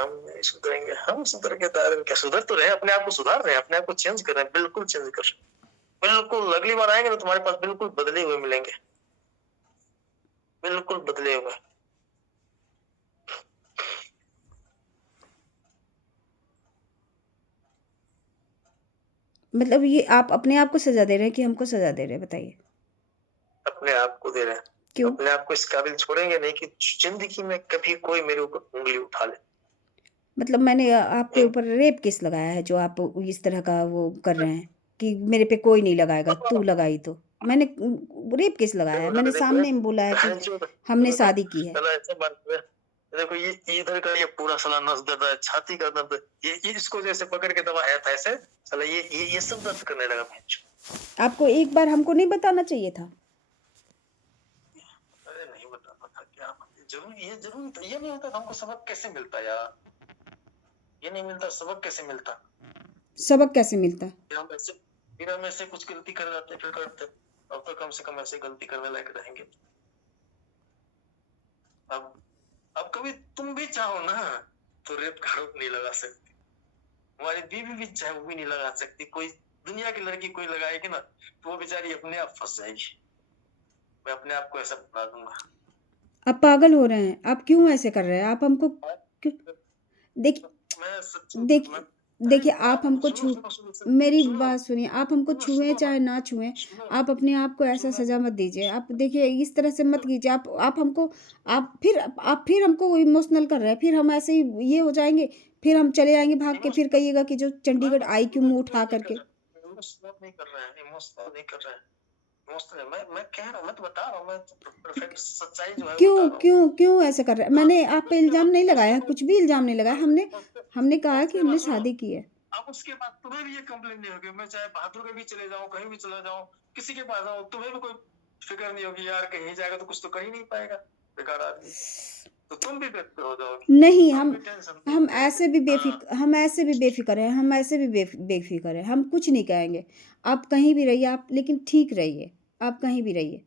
हम नहीं सुधरेंगे, हम सुधर के दायरे क्या सुधर तो रहे हैं, अपने आप को सुधार रहे हैं, अपने आप को चेंज कर रहे हैं, बिल्कुल चेंज कर रहे हैं। बिल्कुल अगली बार आएंगे तो तुम्हारे पास बिल्कुल बदले हुए मिलेंगे, बिल्कुल बदले हुए। मतलब ये आप अपने आप को सजा दे रहे हैं कि हमको सजा दे रहे हैं, बताइए अपने आप को दे रहे हैं। क्यों? अपने आप को इस काबिल छोड़ेंगे नहीं कि जिंदगी में कभी कोई मेरे ऊपर उंगली उठा ले। मतलब मैंने आपके ऊपर रेप केस लगाया है जो आप इस तरह का वो कर रहे हैं कि मेरे पे कोई नहीं लगाएगा, तू लगाई तो। मैंने रेप केस लगाया है, मैंने देखो सामने में बोला है कि हमने शादी की है। ऐसे बात है। देखो ये इधर का ये पूरा साला नस दर्द है, छाती का दर्द, ये इसको जैसे पकड़ के दबाया था ऐसे, साला ये सब दर्द करने लगा। आपको एक बार हमको नहीं बताना चाहिए था। अरे नहीं बताना था क्या, जरूरी था, ये नहीं होता हमको सबक कैसे मिलता यार, ये नहीं मिलता सबक कैसे मिलता। सबक कैसे मिलता? फिर हम ऐसे कुछ गलती कर जाते फिर करते, अब तो कम से कम ऐसे गलती करने लायक रहेंगे। अब कभी तुम भी चाहो ना तो रेप का आरोप नहीं लगा सकती, हमारी बीवी भी चाहे वो भी नहीं लगा सकती, कोई दुनिया की लड़की कोई लगाएगी ना तो वो बेचारी अपने आप फंस जाएगी। मैं अपने आप को ऐसा बता दूंगा। आप पागल हो रहे हैं, आप क्यों ऐसे कर रहे हैं? आप हमको देखिए आप हमको मेरी बात सुनिए, आप हमको छुएं चाहे ना छुएं, आप अपने आप को ऐसा सजा मत दीजिए। आप देखिए इस तरह से मत कीजिए। आप हमको आप फिर हमको इमोशनल कर रहे हैं, फिर हम ऐसे ही ये हो जाएंगे, फिर हम चले जाएंगे भाग के, फिर कहिएगा कि जो चंडीगढ़ आई क्यों मुंह उठा करके। इमोशनल नहीं कर रहे हैं, इमोशनल नहीं कर रहे हैं, इमोशनल मैं कह रहा हूँ, मैं तो बता रहा हूँ, मैं परफेक्ट सच्चाई जो है क्यों बता रहा हूँ। क्यों क्यों ऐसे कर रहे हैं? मैंने आप पे इल्जाम नहीं लगाया, कुछ भी इल्जाम नहीं लगाया। हमने कहा कि हमने शादी की है। अब उसके बाद तुम्हें भी ये कंप्लेन नहीं होगी, मैं चाहे बहादुर के भी चले जाऊं, कहीं भी चला जाऊं, किसी के पास जाऊं, तुम्हें भी कोई फिक्र नहीं होगी यार कहीं जाएगा तो कुछ तो कर ही नहीं पाएगा बेकार आदमी, तो तुम भी बेफिक्र हो जाओगे। नहीं, हम ऐसे भी हम ऐसे भी बेफिक्र हैं, हम ऐसे भी बेफिक्र हैं, हम कुछ नहीं कहेंगे। आप कहीं भी रहिए, आप लेकिन ठीक रहिए। आप कहीं भी रहिए,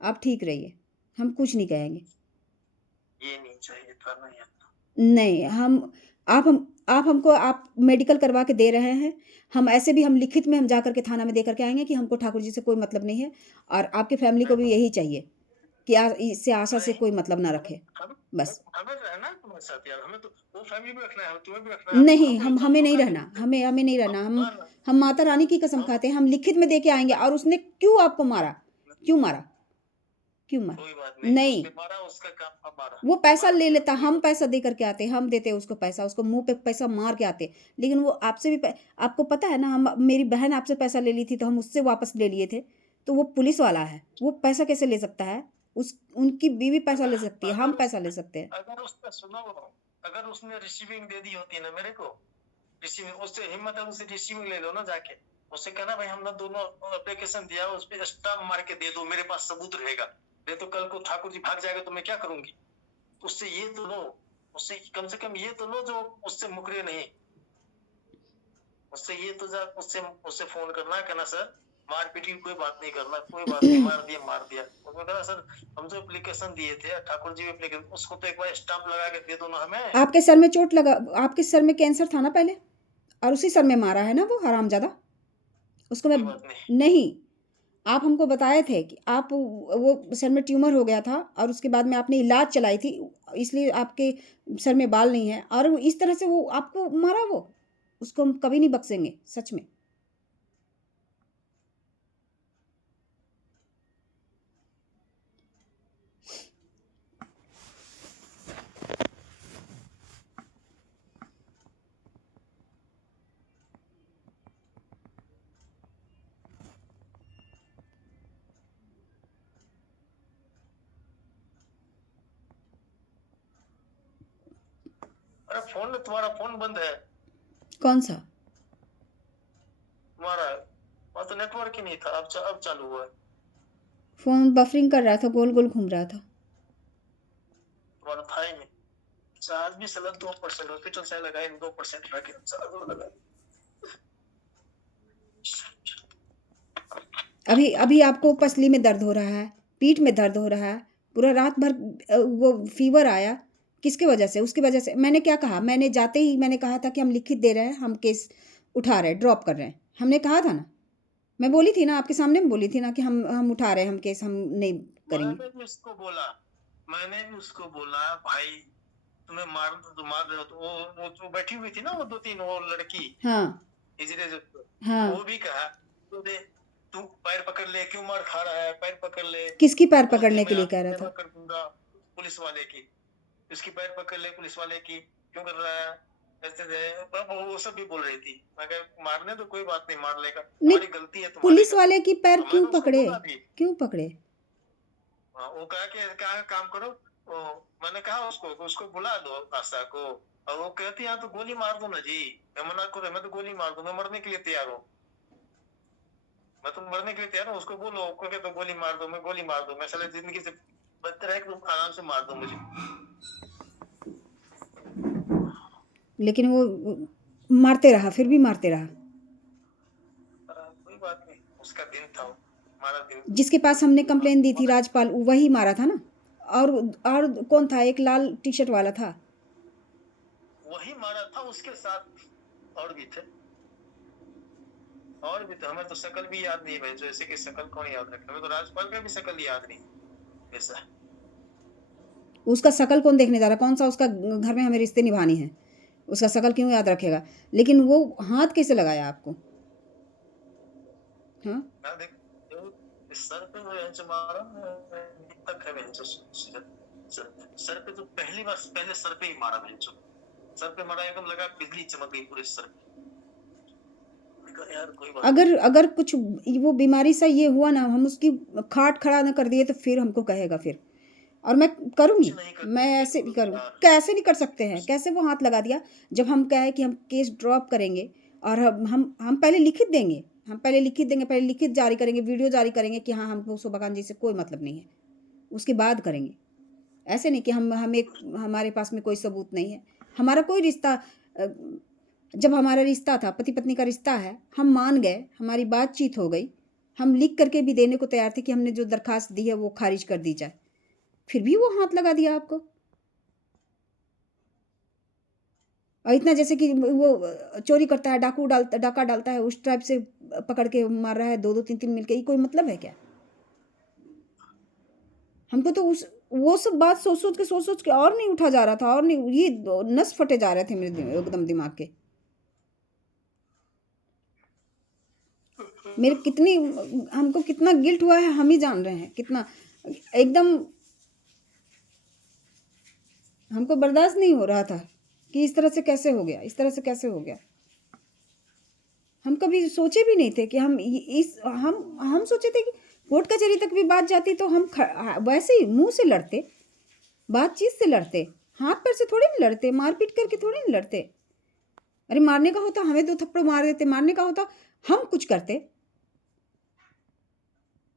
आप ठीक रहिए, हम कुछ नहीं कहेंगे। ये नहीं चाहिए था ना यार। नहीं, आप हमको आप मेडिकल करवा के दे रहे हैं। हम ऐसे भी हम लिखित में हम जा कर के थाना में दे कर के आएँगे कि हमको ठाकुर जी से कोई मतलब नहीं है, और आपकी फैमिली को भी यही चाहिए कि इससे आशा से कोई मतलब ना रखे, बस। हमें रहना है तुम्हारे साथ यार, हमें तो वो फैमिली भी रखना है, तुम्हें भी रखना है। नहीं, हमें नहीं रहना, हमें नहीं रहना। हम माता रानी की कसम खाते हैं, हम लिखित में दे के आएँगे। और उसने क्यों आपको मारा? क्यों मारा? क्यों मारा? कोई बात नहीं, मारा उसका काम मारा। वो पैसा ले लेता, हम पैसा दे करके आते, हम देते उसको पैसा, उसको मुँह पे पैसा मार के आते। लेकिन वो आपसे भी आपको पता है ना, हम मेरी बहन आपसे पैसा ले ली थी तो हम उससे वापस ले लिए थे। तो वो पुलिस वाला है, वो पैसा कैसे ले सकता है? उनकी बीवी पैसा ले सकती है, हम पैसा ले सकते हैं। अगर उसने रिसीविंग दे दी होती ना मेरे को, रिसीविंग, उससे हिम्मत है उसे रिसीविंग ले लो ना जाके, उससे कहना भाई हमने दोनों एप्लीकेशन दिया, उस पर स्टाम्प मार के दे दो, मेरे पास सबूत रहेगा। नहीं तो कल को ठाकुर जी भाग जाएगा तो मैं क्या करूंगी। उससे ये तो लो, उससे कम से कम ये तो लो जो उससे मुकरे नहीं, उससे ये तो जा उससे फोन करना, कहना सर मारपीट की कोई बात नहीं करना, कोई बात नहीं, मार दिया उसको कहना सर हम जो एप्लीकेशन दिए थे ठाकुर जी एप्लीकेशन, उसको तो एक बार स्टाम्प लगा के दे दो ना हमें। आपके सर में चोट लगा, आपके सर में कैंसर था ना पहले, और उसी सर में मारा है ना वो हरामजादा। उसको मैं नहीं, आप हमको बताए थे कि आप वो सर में ट्यूमर हो गया था और उसके बाद में आपने इलाज चलाई थी, इसलिए आपके सर में बाल नहीं है, और इस तरह से वो आपको मारा। वो उसको हम कभी नहीं बख्शेंगे, सच में। अरे फोन में तुम्हारा फोन बंद है। कौन सा? तुम्हारा वहाँ तो नेटवर्क ही नहीं था, अब चालू हुआ है। फोन बफरिंग कर रहा था, गोल गोल घूम रहा था। तुम्हारा था ही नहीं चार्ज भी, साला 2% हॉस्पिटल से लगाए 2% रखे चार्ज लगा। अभी आपको पसली में दर्द हो रहा है, पीठ में दर्द हो रहा है, पूरा रात भर वो फीवर आया, किसके वजह से? उसकी वजह से मैंने क्या कहा? मैंने जाते ही मैंने कहा था कि हम लिखित दे रहे हैं, हम केस उठा रहे हैं, ड्रॉप कर रहे हैं। हमने कहा था ना, मैं बोली थी ना, आपके सामने में बोली थी ना कि हम उठा रहे हैं, हम केस हम नहीं करेंगे। मैंने भी उसको बोला भाई तुम्हें मार रहे हो तो वो बैठी हुई थी ना, वो 2-3 वो लड़की हाँ हिजड़े जो, हाँ। वो भी कहा तू पैर पकड़ ले, क्यों मार खा रहा है, पैर पकड़ ले। किसकी पैर बोलते पकड़ने के मैं लिए कह रहा आत्महत्या था? कर दूंगा, पुलिस वाले की, उसकी पैर पकड़ ले पुलिस वाले की, क्यों कर रहा है ऐसे वो सब भी बोल रही थी। मैं कहा मारने तो कोई बात नहीं, मार लेगा, नहीं, तुम्हारी गलती है, तुम पुलिस मारेगा। वाले की पैर क्यों मैंने उसको पकड़े? बोला भी, क्यों पकड़े? वो कहा कि क्या काम करो। मैंने कहा उसको बुला दो आशा को, और वो कहती है तो गोली मार दो ना जी, मैं मना करूँ, मैं तो गोली मार दूं, मैं मरने के लिए तैयार हूँ, मैं तो मरने के लिए तैयार हूँ। उसको बोलो तो गोली मार दो, मैं गोली मार दूं, मैं साले जिंदगी से बदतर है कि तुम आराम से मार दो मुझे। लेकिन वो मारते रहा, फिर भी मारते रहा। कोई बात नहीं, उसका दिन था, हमारा दिन। जिसके पास हमने कंप्लेन दी थी राजपाल, वही मारा था ना। और कौन था? एक लाल टी शर्ट वाला था, वही मारा था, उसके साथ और भी थे, हमें तो शकल भी याद नहीं है, ऐसे की शकल कौन याद रखे, हमें तो राजपाल का भी शकल याद नहीं ऐसा। उसका शकल कौन देखने जा रहा? कौन सा उसका घर में हमें रिश्ते निभानी है, उसका शकल क्यों याद रखेगा? लेकिन वो हाथ कैसे लगाया आपको? हाँ, देख सर पे मारा तक है, सर पे तो पहले सर पे ही मारा, सर पे मारा, एकदम लगा बिजली चमक गई पूरे सर पे। यार कोई बात अगर कुछ वो बीमारी सा ये हुआ ना, हम उसकी खाट खड़ा ना कर दिए तो फिर हमको कहेगा फिर, और मैं करूँगी, मैं ऐसे भी करूँगी। कैसे नहीं कर सकते हैं? कैसे वो हाथ लगा दिया? जब हम कहे कि हम केस ड्रॉप करेंगे और हम पहले लिखित देंगे, पहले लिखित जारी करेंगे, वीडियो जारी करेंगे कि हाँ, हमको शोभा खान जी से कोई मतलब नहीं है, उसके बाद करेंगे। ऐसे नहीं कि हमारे पास में कोई सबूत नहीं है। हमारा कोई रिश्ता, जब हमारा रिश्ता था, पति पत्नी का रिश्ता है, हम मान गए, हमारी बातचीत हो गई, हम लिख करके भी देने को तैयार थे कि हमने जो दरखास्त दी है वो खारिज कर दी जाए, फिर भी वो हाथ लगा दिया आपको। और इतना जैसे कि वो चोरी करता है, डाका डालता है, उस टाइप से पकड़ के मार रहा है, 2-2 3-3 मिलके। ये कोई मतलब है क्या? हमको तो वो सब बात सोच के और नहीं उठा जा रहा था, और नहीं, ये नस फटे जा रहे थे मेरे एकदम दिमाग के। हमको कितना गिल्ट हुआ है हम ही जान रहे हैं, कितना एकदम हमको बर्दाश्त नहीं हो रहा था कि इस तरह से कैसे हो गया, इस तरह से कैसे हो गया। हम कभी सोचे भी नहीं थे कि हम सोचे थे कि कोर्ट कचहरी तक भी बात जाती तो हम वैसे ही मुंह से लड़ते, बातचीत से लड़ते, हाथ पैर से थोड़ी नहीं लड़ते, मारपीट करके थोड़ी नहीं लड़ते। अरे मारने का होता हमें 2 थप्पड़ मार देते, मारने का होता हम कुछ करते,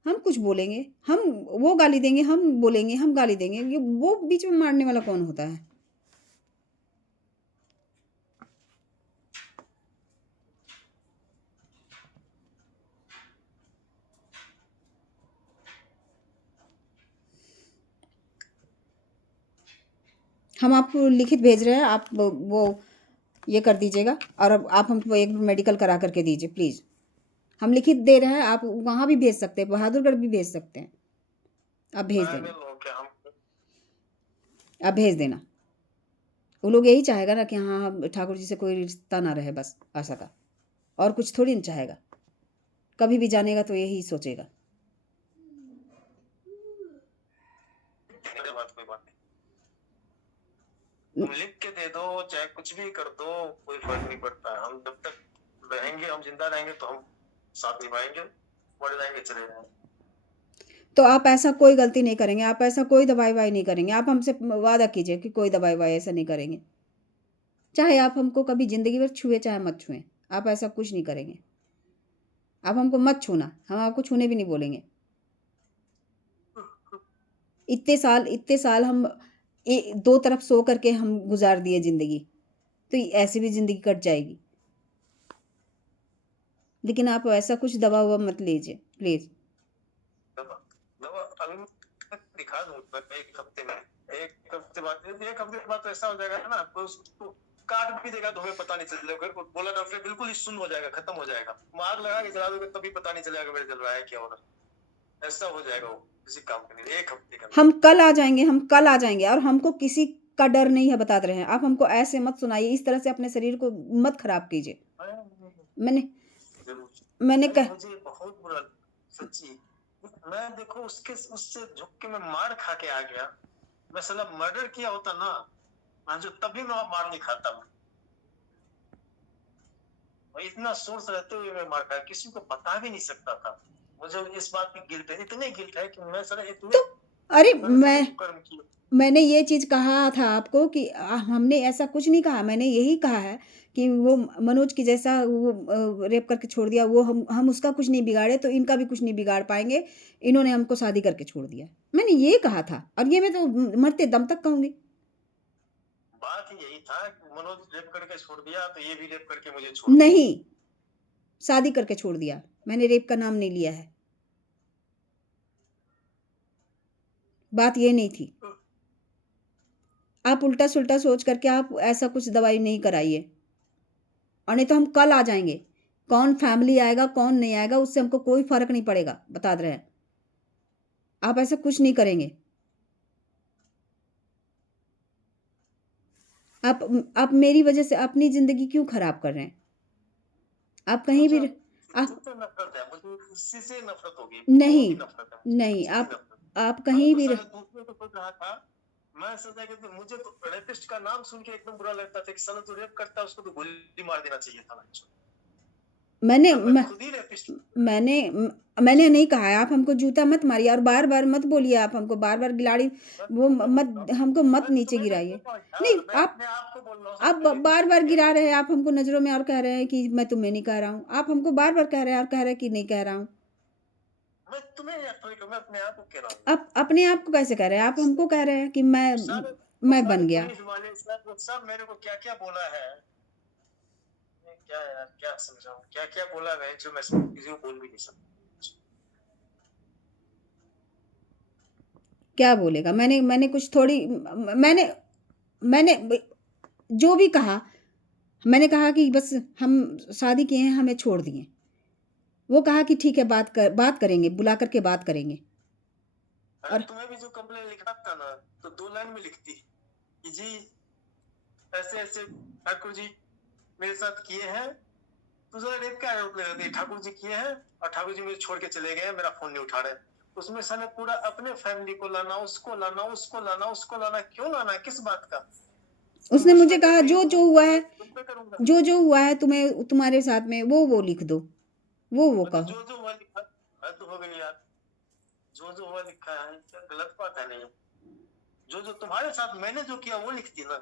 हम कुछ बोलेंगे, हम वो गाली देंगे, हम बोलेंगे, हम गाली देंगे, ये वो बीच में मारने वाला कौन होता है? हम आपको लिखित भेज रहे हैं, आप वो ये कर दीजिएगा, और अब आप हमको एक मेडिकल करा करके दीजिए प्लीज़। हम लिखित दे रहे हैं, आप वहाँ भी भेज सकते हैं, बहादुरगढ़ भी भेज सकते हैं, आप भेज देना, आप भेज देना। वो लोग यही चाहेगा ना कि हाँ, ठाकुर जी से कोई रिश्ता ना रहे, बस आशा का, और कुछ थोड़ी ना चाहेगा। कभी भी जानेगा तो यही सोचेगा। कोई बात नहीं, तुम लिख के दे दो, चाहे कुछ भी कर दो, कोई फर्क नहीं पड़ता। हम जब तक रहेंगे, हम जिंदा रहेंगे तो हम साथ निभाएंगे, बढ़ जाएंगे, चले जाएंगे। तो आप ऐसा कोई गलती नहीं करेंगे, आप ऐसा कोई दवाई वाई नहीं करेंगे, आप हमसे वादा कीजिए कि कोई दवाई वाई ऐसा नहीं करेंगे। चाहे आप हमको कभी ज़िंदगी भर छुए चाहे मत छुएं, आप ऐसा कुछ नहीं करेंगे। आप हमको मत छूना, हम आपको छूने भी नहीं बोलेंगे। इतने साल हम 2 तरफ सो करके हम गुजार दिए ज़िंदगी, तो ऐसे भी ज़िंदगी कट जाएगी। लेकिन आप ऐसा कुछ दवा ववा मत लीजिए प्लीज़। दवा अभी दिखा दूँ, एक हफ्ते बाद, एक हफ्ते के बाद तो ऐसा हो जाएगा ना, तो उसको काट भी देगा तो हमें पता नहीं चलेगा। बोला डॉक्टर बिल्कुल ही सुन्न हो जाएगा, खत्म हो जाएगा। आग लगा के जला दोगे तभी पता नहीं चलेगा मेरे जल रहा है क्या हो रहा है। ऐसा हो जाएगा वो किसी काम के लिए, एक हफ्ते का। हम कल आ जाएंगे, हम कल आ जाएंगे, और हमको किसी का डर नहीं है, बता रहे हैं। आप हमको ऐसे मत सुनाइए, इस तरह से अपने शरीर को मत खराब कीजिए। मैंने कहा मुझे बहुत बुरा, सच्ची। मैं देखो उससे झुक के मैं मार खा के आ गया। मैं साला मर्डर किया होता ना, मैं जो तभी मैं मार नहीं खाता। मैं इतना सोर्स रहते हुए मैं मार खाया, किसी को बता भी नहीं सकता था। मुझे इस बात की गिल्ट है, इतनी गिल्ट है कि मैं साला इतने अरे कर्म किए। मैंने ये चीज़ कहा था आपको कि हमने ऐसा कुछ नहीं कहा। मैंने यही कहा है कि वो मनोज की जैसा वो रेप करके छोड़ दिया, वो हम उसका कुछ नहीं बिगाड़े तो इनका भी कुछ नहीं बिगाड़ पाएंगे। इन्होंने हमको शादी करके छोड़ दिया, मैंने ये कहा था, और ये मैं तो मरते दम तक कहूंगी। बात ही यही था कि मनोज रेप करके छोड़ दिया तो ये भी रेप करके मुझे छोड़ दिया। नहीं, शादी करके छोड़ दिया, मैंने रेप का नाम नहीं लिया है। बात ये नहीं थी। आप उल्टा सुल्टा सोच करके आप ऐसा कुछ दवाई नहीं कराइए, और नहीं तो हम कल आ जाएंगे। कौन फैमिली आएगा कौन नहीं आएगा उससे हमको कोई फर्क नहीं पड़ेगा, बता रहे हैं। आप ऐसा कुछ नहीं करेंगे। आप मेरी वजह से अपनी जिंदगी क्यों खराब कर रहे हैं? आप कहीं भी नफरत है मुझे, किसी से नफरत होगी नहीं, नफरत नहीं, आप कहीं भी दूसरे को सोच रहा था। मैं सोचा कि मुझे तो रेपिस्ट का नाम सुन के एकदम बुरा लगता था कि साला जो रेप करता है उसको तो गोली मार देना चाहिए था। मैंने नहीं कहा है। आप हमको जूता मत मारिए और बार बार मत बोलिए। आप हमको बार बार गिलाड़ी वो मत हमको मत नीचे गिराइए। नहीं, आप बार बार गिरा रहे हैं। आप हमको नजरों में और कह रहे हैं कि मैं तुम्हें नहीं कह रहा हूँ। आप हमको बार बार कह रहे हैं और कह रहे हैं कि नहीं कह रहा हूँ। मैं अपने आप को कह रहा हूँ। आप अपने आप को कैसे कह रहे हैं? आप हमको कह रहे हैं कि मैं बन गया। सब मेरे को क्या क्या बोला है, क्या यार क्या समझाऊं, क्या क्या बोला है जो मैं किसी को बोल भी नहीं सकता। क्या बोलेगा? मैंने कुछ थोड़ी मैंने जो भी कहा, मैंने कहा कि बस हम शादी किए हैं, हमें छोड़ दिए। वो कहा कि ठीक है, बात करेंगे, बुला करके बात करेंगे। और तुम्हें भी जो कंप्लेन लिखना था ना, तो 2 लाइन में लिखती कि जी ऐसे ऐसे ठाकुर जी मेरे साथ किए हैं। तो जरा रेप का आरोप लगा दिए, ठाकुर जी किए हैं और ठाकुर जी मुझे छोड़ के चले गए, मेरा फोन नहीं उठा रहे। उसमें साले पूरा अपने फैमिली को लाना, उसको लाना, उसको लाना, उसको लाना, क्यों लाना, किस बात का? उसने मुझे कहा जो जो हुआ है, जो जो हुआ है तुम्हें तुम्हारे साथ में वो लिख दो, वो कहो। जो जो हुआ लिखा, हद हो गई यार। जो जो हुआ लिखा है गलत बात है नहीं। जो जो तुम्हारे साथ मैंने जो किया वो लिखती ना।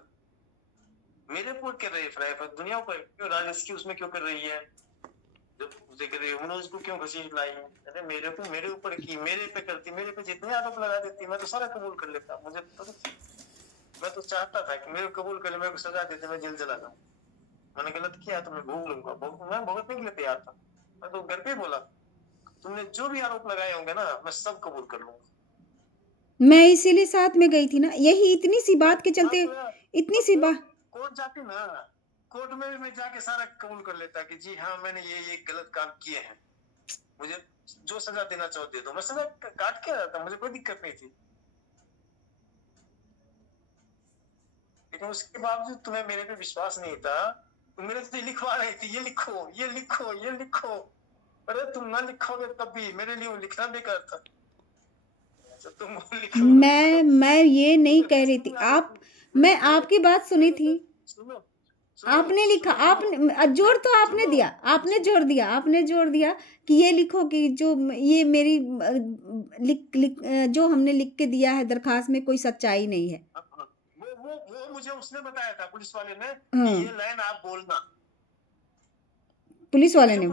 मेरे ऊपर कर रही है दुनिया पर, क्यों राजेश की उसमें क्यों कर रही है? जब मुझे कर रही है मनोज को क्यों घसीट लाई है? अरे मेरे ऊपर की, मेरे पे करती, मेरे पे जितने आरोप लगा देती मैं तो सारा कबूल कर लेता। मुझे तो मैं तो चाहता था कि मेरे को कबूल कर ले, मेरे को सजा देते, मैं जेल चला जाऊं। मैंने गलत किया तो मैं भोग लूंगा, मैं भुगतने के लिए तैयार था। मैं तो घर पे बोला तुमने जो भी आरोप लगाए होंगे ना मैं सब कबूल कर लूंगा। मैं इसीलिए साथ में गई थी ना, यही इतनी सी बात के चलते, इतनी सी बात। कोर्ट जाती ना, कोर्ट में भी मैं जाके सारा कबूल कर लेता कि जी हाँ मैंने ये गलत काम किए हैं, मुझे जो सजा देना चाहो दे दो। मैं सजा काट के रहता, मुझे कोई दिक्कत नहीं थी। लेकिन उसके बावजूद तुम्हें मेरे पे विश्वास नहीं था, तुम मेरे से लिखवा रही थी, ये लिखो, ये लिखो, ये लिखो। अरे तुम ना लिखोगे तब भी मेरे लिए वो लिखना बेकार था। मैं ये नहीं कह रही थी। मैं आपकी बात सुनी थी। आपने लिखा, आपने जोड़ तो आपने दिया, आपने जोड़ दिया कि ये लिखो कि जो ये मेरी जो हमने लिख के दिया है दरखास्त में कोई सच्चाई नहीं है। वो मुझे उसने बताया था, पुलिस वाले ने, कि ये लाइन आप बोलना। पुलिस वाले ने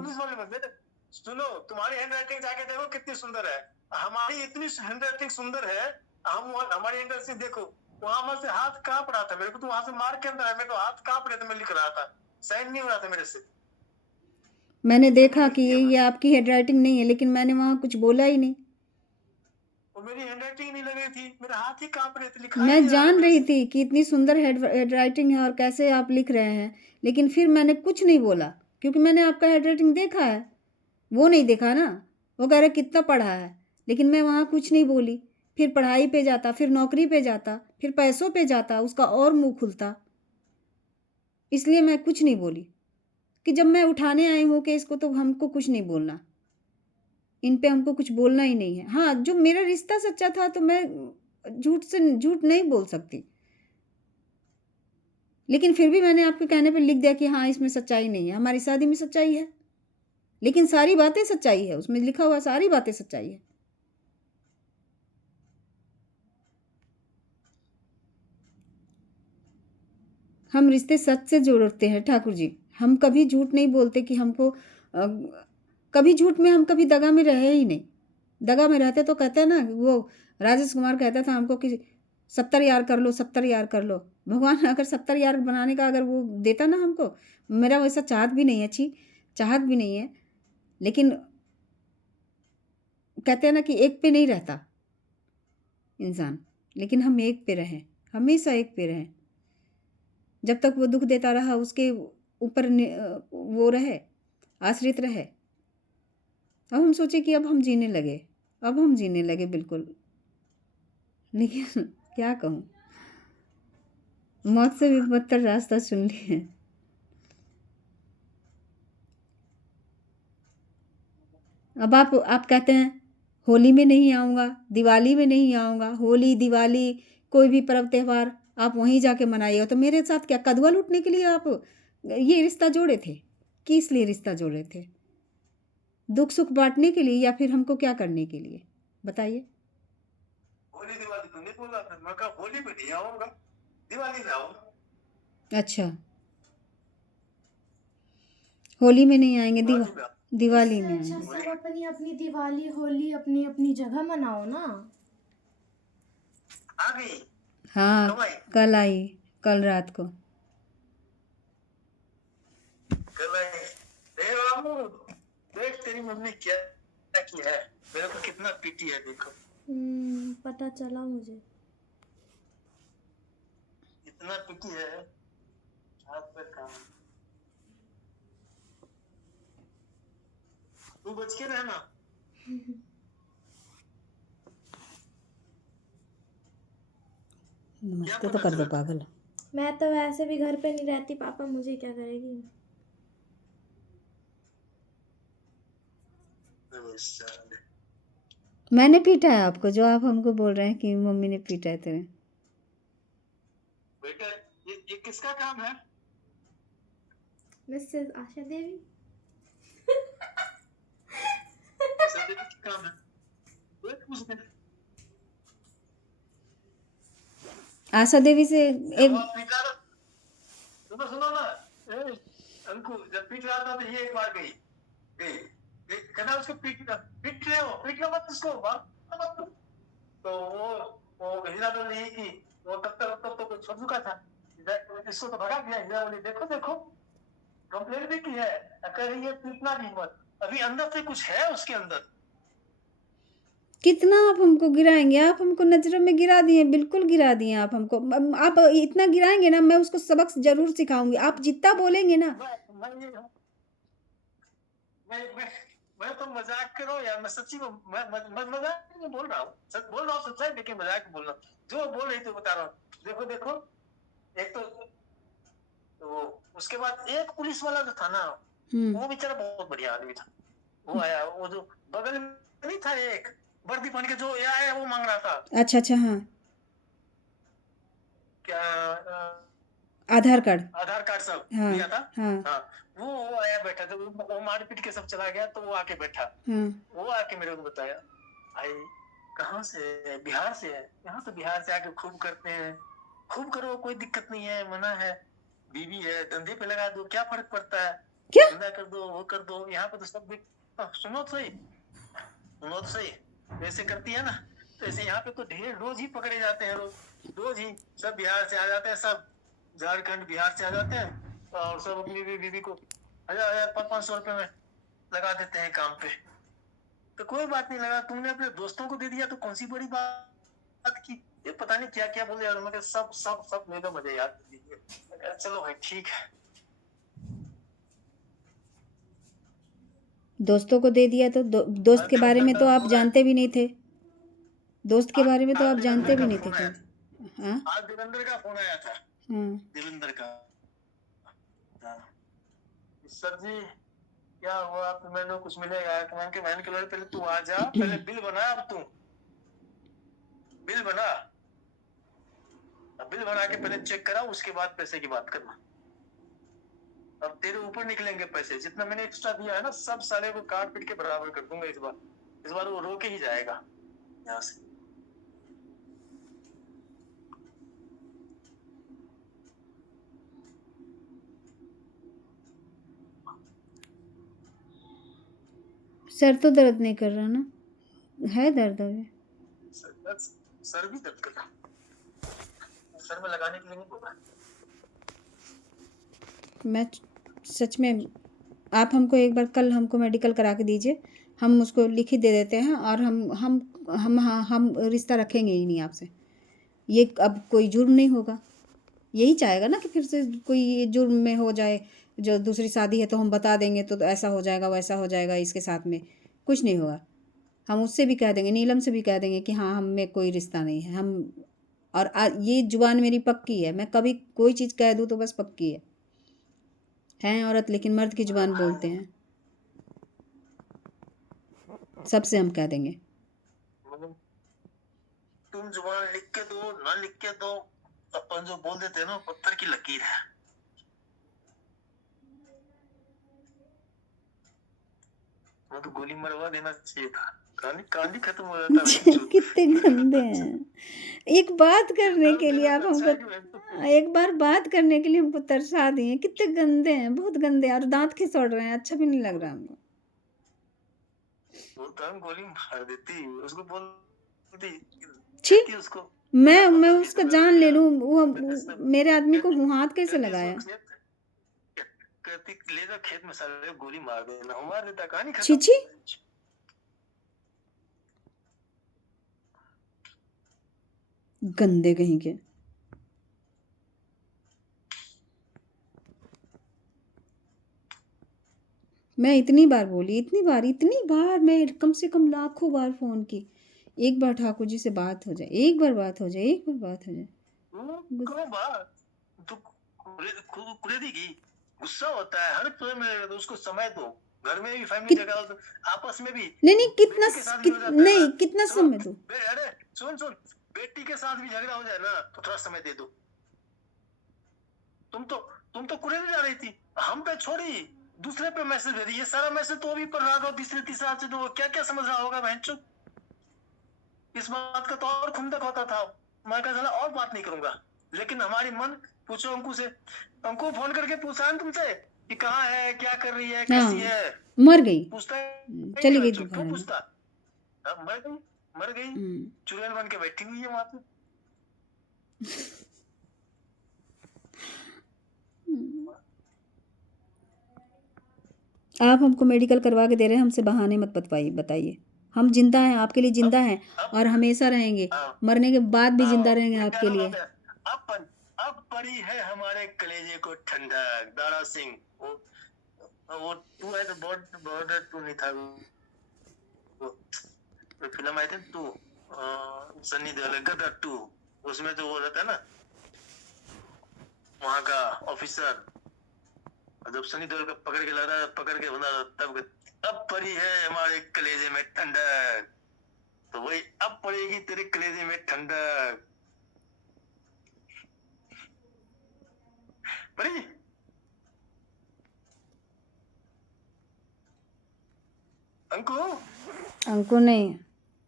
सुनो, तुम्हारी हैंडराइटिंग जाके देखो कितनी सुंदर है, हमारी इतनी हैंडराइटिंग सुंदर है। हमारी हैंडराइटिंग देखो, वहां से हाथ कांप रहा था मेरे को, तो वहां से मार के अंदर मेरे को हाथ कांप रहे थे, मैं लिख रहा था, साइन नहीं हो रहा था मेरे से। मैंने देखा कि ये आपकी हैंडराइटिंग नहीं है, लेकिन मैंने वहां कुछ बोला ही नहीं। और मेरी हैंडराइटिंग नहीं लग रही थी, मेरे हाथ ही कांप रहे थे, लिखा ही मैं नहीं रहा था जान मेरे रही से। थी कि इतनी सुंदर हैंड राइटिंग है और कैसे आप लिख रहे हैं, लेकिन फिर मैंने कुछ नहीं बोला क्योंकि मैंने आपका हैंड राइटिंग देखा है। वो नहीं देखा ना, वो कह रहे कितना पढ़ा है, लेकिन मैं वहाँ कुछ नहीं बोली। फिर पढ़ाई पे जाता, फिर नौकरी पे जाता, फिर पैसों पे जाता, उसका और मुंह खुलता। इसलिए मैं कुछ नहीं बोली कि जब मैं उठाने आई हूँ कि इसको, तो हमको कुछ नहीं बोलना, इन पे हमको कुछ बोलना ही नहीं है। हाँ, जो मेरा रिश्ता सच्चा था तो मैं झूठ से झूठ नहीं बोल सकती, लेकिन फिर भी मैंने आपके कहने पे लिख दिया कि हाँ इसमें सच्चाई नहीं है। हमारी शादी में सच्चाई है, लेकिन सारी बातें सच्चाई है, उसमें लिखा हुआ सारी बातें सच्चाई है। हम रिश्ते सच से जोड़ते हैं ठाकुर जी, हम कभी झूठ नहीं बोलते कि हमको कभी झूठ में हम कभी दगा में रहे ही नहीं। दगा में रहते तो कहते हैं ना, वो राजेश कुमार कहता था हमको कि 70 यार कर लो, 70 यार कर लो। भगवान अगर 70 यार बनाने का अगर वो देता ना हमको, मेरा वैसा चाहत भी नहीं है, अच्छी चाहत भी नहीं है, लेकिन कहते हैं ना कि एक पे नहीं रहता इंसान, लेकिन हम एक पे रहें, हमेशा एक पे रहें। जब तक वो दुख देता रहा उसके ऊपर वो रहे, आश्रित रहे। अब हम सोचे कि अब हम जीने लगे बिल्कुल, लेकिन क्या कहूँ, मौत से भी बदतर रास्ता चुन लिए। अब आप कहते हैं होली में नहीं आऊँगा, दिवाली में नहीं आऊँगा, होली दिवाली कोई भी पर्व त्यौहार आप वहीं जाके मनाइएगा। तो मेरे साथ क्या कदवा लूटने के लिए आप ये रिश्ता जोड़े थे? किस लिए रिश्ता जोड़े थे? दुख सुख बांटने के लिए या फिर हमको क्या करने के लिए, बताइए। होली दिवाली तुमने बोला था, मैं कहा होली में नहीं आऊंगा, दिवाली में आऊंगा। अच्छा, होली में नहीं आएंगे, दिवाली में दिवाली में इससे आएंगे। अच्छा सब अपनी अपनी दिवाली होली अपनी अपनी जगह मनाओ ना। आ गई। हाँ, कब आई? कल आई, कल रात को। कल आई। ए बाबू, देख तेरी मम्मी क्या क्या किया है, मेरे को कितना पीटी है, देखो। पता चला मुझे। इतना पीटी है, हाथ पर काम। तू बच के रहना। नमस्ते तो कर दो पागल। मैं तो वैसे भी घर पे नहीं रहती, पापा मुझे क्या करेगी। मैंने पीटा है आपको, जो आप हमको बोल रहे हैं कि मम्मी ने पीटा है तेरे। बेटा ये किसका काम है? मिसेस आशा देवी। आशा देवी का काम है? उसने आशा देवी से एक सुनो ना, अंकु जब पीट रहा था तो ये एक बार गई कहना उसको पीट रहे हो, पीटना मत उसको, मत। तो वो हीरा बोल रही कि वो तब तो छोड़ चुका था, इसको तो भगा दिया। हीरा बोली देखो कंप्लेन भी की है, कह रही है पीटना भी मत, अभी अंदर से कुछ है उसके अंदर। कितना आप हमको गिराएंगे, आप हमको नजरों में गिरा दिए, बिल्कुल गिरा दिए आप हमको। आप इतना गिराएंगे ना, मैं उसको सबक जरूर सिखाऊंगी। आप जितना बोलेंगे ना। मैं तो मजाक कर रहा हूँ यार, मैं सच्ची में मजाक नहीं बोल रहा हूँ, सच बोल रहा हूँ, सच्चाई लेकिन मजाक बोल रहा हूँ। जो बोल रही थी बता रहा हूँ। देखो एक तो उसके बाद एक पुलिस वाला जो था ना, वो बेचारा बहुत बढ़िया आदमी था। वो आया, वो जो बगल में नहीं था एक वर्दी पहन के जो आया, वो मांग रहा था। अच्छा, हाँ, क्या आधार कार्ड सब हाँ, दिया था। हाँ, वो आया बैठा, तो वो मार पीट के सब चला गया, तो वो आके बैठा। वो आके मेरे को बताया, भाई कहाँ से? बिहार से है। यहाँ तो बिहार से आके खूब करते हैं, खूब करो, कोई दिक्कत नहीं है, मना है, बीवी है, धंधे पे लगा दो, क्या फर्क पड़ता है, क्या धंधा कर दो, वो कर दो, यहाँ पे तो सब सुनो तो सही वैसे करती है ना, तो ऐसे यहाँ पे तो ढेर रोज ही पकड़े जाते हैं, रोज ही सब बिहार से आ जाते हैं, सब झारखंड बिहार से आ जाते हैं, और सब अपनी बीवी को 1000 500 रुपए में लगा देते हैं काम पे। तो कोई बात नहीं लगा, तुमने अपने दोस्तों को दे दिया तो कौन सी बड़ी बात की। ये पता नहीं क्या क्या बोले यार, मगर सब सब सब ले लो मजे याद दीजिए। मैं कहा, चलो भाई ठीक है। दोस्तों को दे दिया तो दोस्त के बारे में तो आप आज जानते भी नहीं थे। दोस्त के बारे में तो आप देवेंद्र जानते भी का नहीं थे फोन क्या? आया था। हाँ आज देवेंद्र का फोन आया था, हाँ देवेंद्र का। हाँ। सर जी क्या हुआ, आप मैंने कुछ मिलेगा? मैंने कहा, बहन के लड़के पहले तू आ जा, पहले बिल बना। अब तू बिल बना, अब बिल बना के पहले चेक करा, उसके बाद पैसे की बात करना। अब तेरे ऊपर निकलेंगे पैसे, जितना मैंने एक्स्ट्रा दिया है ना, सब साले को काट पीट के बराबर कर दूंगा इस बार। इस बार वो रो के ही जाएगा यहाँ से। सर तो दर्द नहीं कर रहा ना? है दर्द अभी? सर भी दर्द कर रहा, सर में लगाने के लिए नहीं बोला। मैं सच में, आप हमको एक बार कल हमको मेडिकल करा के दीजिए, हम उसको लिख ही दे देते हैं और हम रिश्ता रखेंगे ही नहीं आपसे। ये अब कोई जुर्म नहीं होगा। यही चाहेगा ना कि फिर से कोई जुर्म में हो जाए, जो दूसरी शादी है तो हम बता देंगे तो ऐसा हो जाएगा वैसा हो जाएगा, इसके साथ में कुछ नहीं होगा। हम उससे भी कह देंगे, नीलम से भी कह देंगे कि हाँ, हम में कोई रिश्ता नहीं है। हम और ये जुबान मेरी पक्की है, मैं कभी कोई चीज़ कह दूँ तो बस पक्की है। हैं औरत लेकिन मर्द की जुबान बोलते हैं। सबसे हम कह देंगे। तुम जुबान लिख के दो ना लिख के दो, अपन जो बोल देते हैं ना, पत्थर की लकीर है। वो तो गोली मरवा देना चाहिए था, कहानी खत्म हो जाता है। कितने गंदे हैं। एक बात करने के लिए आप हमको, एक बार बात करने के लिए हमको तरसा दिए। कितने गंदे हैं, बहुत गंदे, और दांत खिसौड़ रहे हैं। अच्छा भी नहीं लग रहा हमको। वो तो हम गोली मार देती, उसको बोलती छी, उसको। मैं उसका जान ले लूं। वो मेरे आदमी को हाथ कैसे लगाया? कहती ले जा खेत में, साले गोली मार देना, मार देता, कहानी छी खत्म। छी, गंदे कहीं के। मैं इतनी बार बोली, इतनी बार मैं कम से कम लाखों बार फोन की। एक बार ठाकुर जी से बात हो जाए, एक बार बात हो जाए, एक बार बात हो जाए। कुरेदी की गुस्सा होता है हर समय में, तो उसको समय दो। घर में भी फैमिली जगह, तो आपस में भी। नहीं कितना समय दो? अरे सुन, बेटी के साथ भी झगड़ा हो जाए ना तो थोड़ा समय दे दो। तुम तो कुरेदी जा रही थी, हम पे छोड़ी, दूसरे पे मैसेज दे रही है। सारा मैसेज तो भी पढ़ रहा था, तीसरा से तो क्या क्या समझ रहा होगा बहनचोद। इस बात का तो और खुंदक होता था। मैं कहा चला और बात नहीं करूंगा, लेकिन हमारी मन, पूछो अंकु से, अंकु फोन करके पूछा है तुमसे कि कहाँ है, क्या कर रही है, कैसी है? मर गई, पूछता है, चली गई क्यों पूछता? मर गई, चुड़ैल बन के बैठी हुई है वहां पे। आप हमको मेडिकल करवा के दे रहे हैं, हमसे बहाने मत बताइए। हम जिंदा हैं, आपके लिए जिंदा हैं और हमेशा रहेंगे। मरने के बाद भी जिंदा रहेंगे आपके लिए। अब पड़ी है हमारे कलेजे को ठंडक। दारा सिंह, वो तू है तो बहुत तू नहीं था। वो फिल्म आई थी तू, सन्नी देओल, गदर 2, उसमें जो वो रहता है ना वहां का ऑफिसर, जब सनी देओल को पकड़ के ला रहा, पकड़ के बंदा, तब अब पड़ी है हमारे कलेजे में ठंडक। तो वही अब पड़ेगी तेरे कलेजे में ठंडक। पड़ी अंकु नहीं